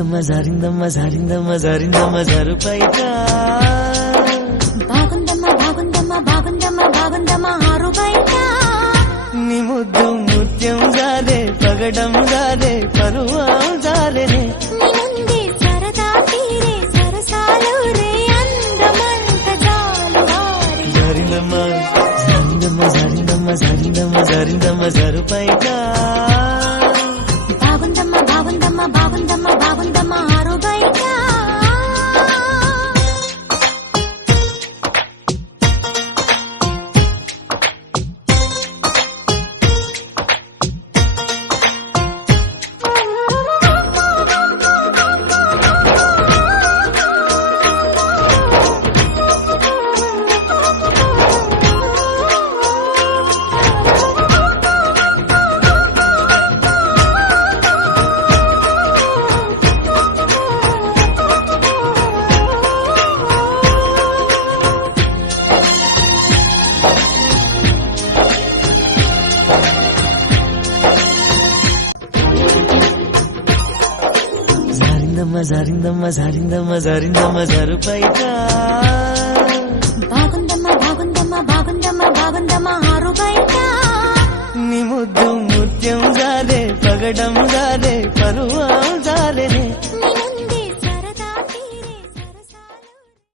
జారిందమ్మ జారిందమ్మ జారిందమ్మ జారుపైట బాగుందమ్మ ఆరు బయట నీ ముద్దు ముత్యం జారే పగడం జారే పరువం జారేనే ముందే సరదా తీరే సరసాలు రే అందమంత జాలు వారి జారిందమ్మ జారిందమ్మ జారిందమ్మ జారిందమ్మ జారిందమ్మ జారుపైట బాగుందమ్మ ఆరు బయట జారిందమ్మ జారిందమ్మ జారిందమ్మ జారిందమ్మ జారుపైట